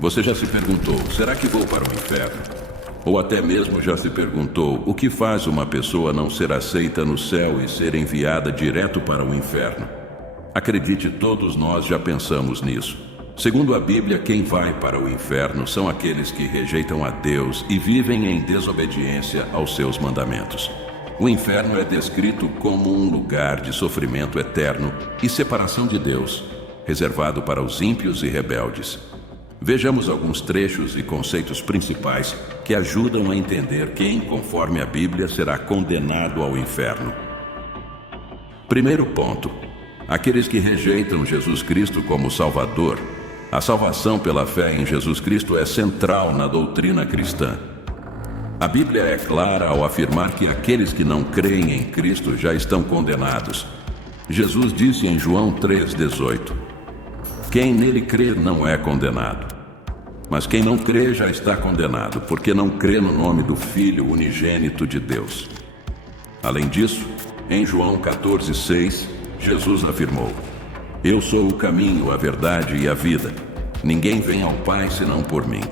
Você já se perguntou, será que vou para o inferno? Ou até mesmo já se perguntou, o que faz uma pessoa não ser aceita no céu e ser enviada direto para o inferno? Acredite, todos nós já pensamos nisso. Segundo a Bíblia, quem vai para o inferno são aqueles que rejeitam a Deus e vivem em desobediência aos seus mandamentos. O inferno é descrito como um lugar de sofrimento eterno e separação de Deus, reservado para os ímpios e rebeldes. Vejamos alguns trechos e conceitos principais que ajudam a entender quem, conforme a Bíblia, será condenado ao inferno. Primeiro ponto: aqueles que rejeitam Jesus Cristo como Salvador. A salvação pela fé em Jesus Cristo é central na doutrina cristã. A Bíblia é clara ao afirmar que aqueles que não creem em Cristo já estão condenados. Jesus disse em João 3,18: quem nele crê não é condenado. Mas quem não crê já está condenado, porque não crê no nome do Filho unigênito de Deus. Além disso, em João 14,6, Jesus afirmou: eu sou o caminho, a verdade e a vida. Ninguém vem ao Pai senão por mim.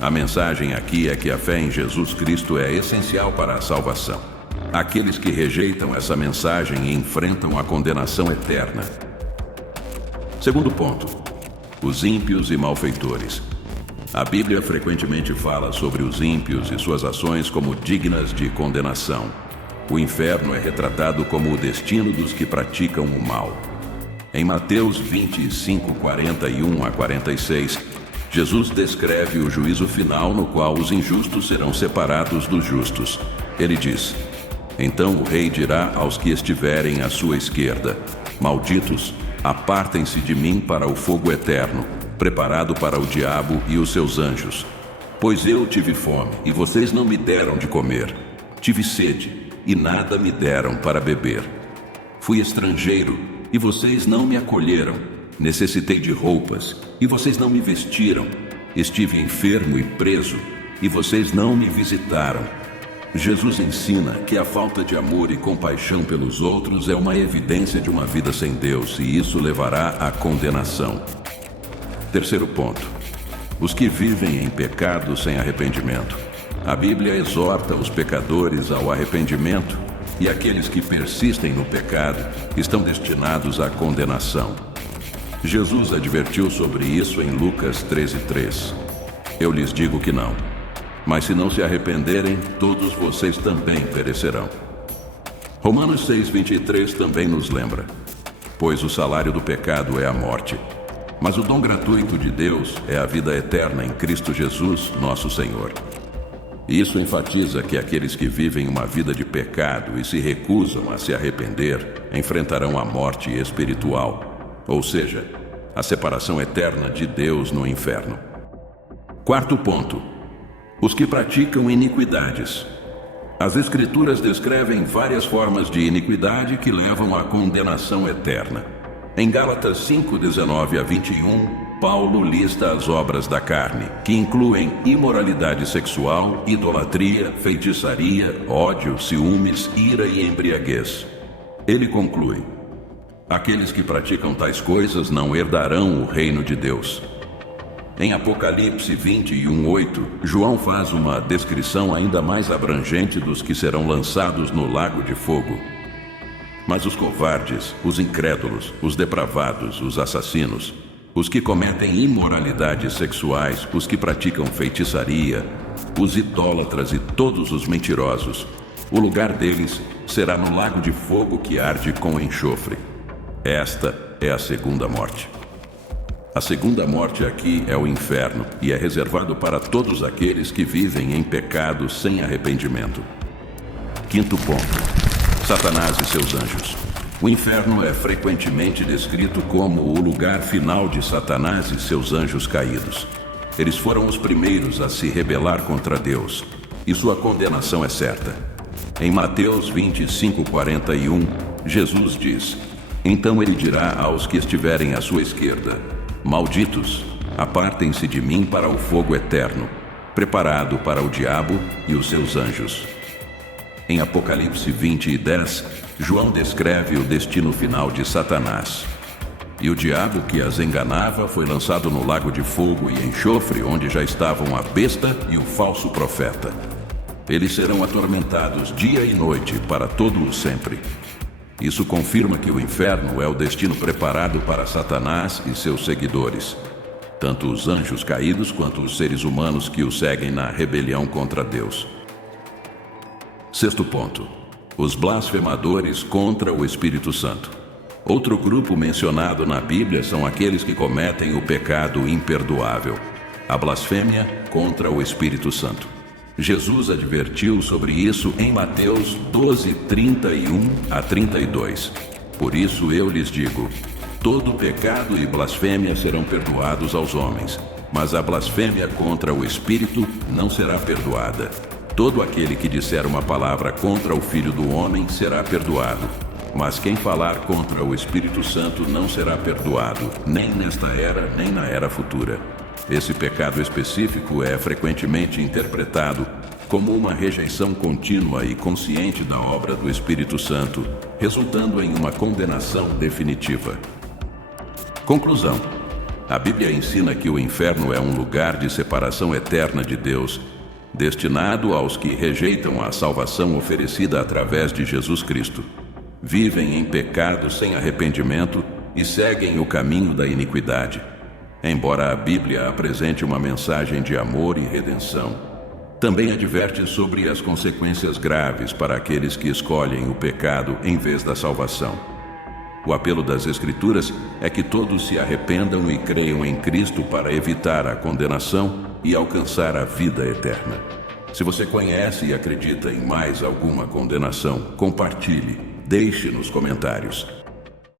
A mensagem aqui é que a fé em Jesus Cristo é essencial para a salvação. Aqueles que rejeitam essa mensagem enfrentam a condenação eterna. Segundo ponto: os ímpios e malfeitores. A Bíblia frequentemente fala sobre os ímpios e suas ações como dignas de condenação. O inferno é retratado como o destino dos que praticam o mal. Em Mateus 25:41-46, Jesus descreve o juízo final no qual os injustos serão separados dos justos. Ele diz: então o rei dirá aos que estiverem à sua esquerda: malditos, apartem-se de mim para o fogo eterno, preparado para o diabo e os seus anjos. Pois eu tive fome, e vocês não me deram de comer. Tive sede, e nada me deram para beber. Fui estrangeiro, e vocês não me acolheram. Necessitei de roupas, e vocês não me vestiram. Estive enfermo e preso, e vocês não me visitaram. Jesus ensina que a falta de amor e compaixão pelos outros é uma evidência de uma vida sem Deus, e isso levará à condenação. Terceiro ponto: os que vivem em pecado sem arrependimento. A Bíblia exorta os pecadores ao arrependimento, e aqueles que persistem no pecado estão destinados à condenação. Jesus advertiu sobre isso em Lucas 13:3. Eu lhes digo que não, mas se não se arrependerem, todos vocês também perecerão. Romanos 6:23 também nos lembra: pois o salário do pecado é a morte, mas o dom gratuito de Deus é a vida eterna em Cristo Jesus, nosso Senhor. Isso enfatiza que aqueles que vivem uma vida de pecado e se recusam a se arrepender enfrentarão a morte espiritual, ou seja, a separação eterna de Deus no inferno. Quarto ponto: os que praticam iniquidades. As Escrituras descrevem várias formas de iniquidade que levam à condenação eterna. Em Gálatas 5:19-21, Paulo lista as obras da carne, que incluem imoralidade sexual, idolatria, feitiçaria, ódio, ciúmes, ira e embriaguez. Ele conclui: aqueles que praticam tais coisas não herdarão o reino de Deus. Em Apocalipse 21:8, João faz uma descrição ainda mais abrangente dos que serão lançados no lago de fogo. Mas os covardes, os incrédulos, os depravados, os assassinos, os que cometem imoralidades sexuais, os que praticam feitiçaria, os idólatras e todos os mentirosos, o lugar deles será no lago de fogo que arde com enxofre. Esta é a segunda morte. A segunda morte aqui é o inferno e é reservado para todos aqueles que vivem em pecado sem arrependimento. Quinto ponto: Satanás e seus anjos. O inferno é frequentemente descrito como o lugar final de Satanás e seus anjos caídos. Eles foram os primeiros a se rebelar contra Deus, e sua condenação é certa. Em Mateus 25:41, Jesus diz: então ele dirá aos que estiverem à sua esquerda: malditos, apartem-se de mim para o fogo eterno, preparado para o diabo e os seus anjos. Em Apocalipse 20:10, João descreve o destino final de Satanás. E o diabo que as enganava foi lançado no lago de fogo e enxofre, onde já estavam a besta e o falso profeta. Eles serão atormentados dia e noite para todo o sempre. Isso confirma que o inferno é o destino preparado para Satanás e seus seguidores, tanto os anjos caídos quanto os seres humanos que o seguem na rebelião contra Deus. Sexto ponto: os blasfemadores contra o Espírito Santo. Outro grupo mencionado na Bíblia são aqueles que cometem o pecado imperdoável, a blasfêmia contra o Espírito Santo. Jesus advertiu sobre isso em Mateus 12, 31 a 32. Por isso eu lhes digo: todo pecado e blasfêmia serão perdoados aos homens, mas a blasfêmia contra o Espírito não será perdoada. Todo aquele que disser uma palavra contra o Filho do Homem será perdoado, mas quem falar contra o Espírito Santo não será perdoado, nem nesta era, nem na era futura. Esse pecado específico é frequentemente interpretado como uma rejeição contínua e consciente da obra do Espírito Santo, resultando em uma condenação definitiva. Conclusão: a Bíblia ensina que o inferno é um lugar de separação eterna de Deus, destinado aos que rejeitam a salvação oferecida através de Jesus Cristo, vivem em pecado sem arrependimento e seguem o caminho da iniquidade. Embora a Bíblia apresente uma mensagem de amor e redenção, também adverte sobre as consequências graves para aqueles que escolhem o pecado em vez da salvação. O apelo das Escrituras é que todos se arrependam e creiam em Cristo para evitar a condenação e alcançar a vida eterna. Se você conhece e acredita em mais alguma condenação, compartilhe, deixe nos comentários.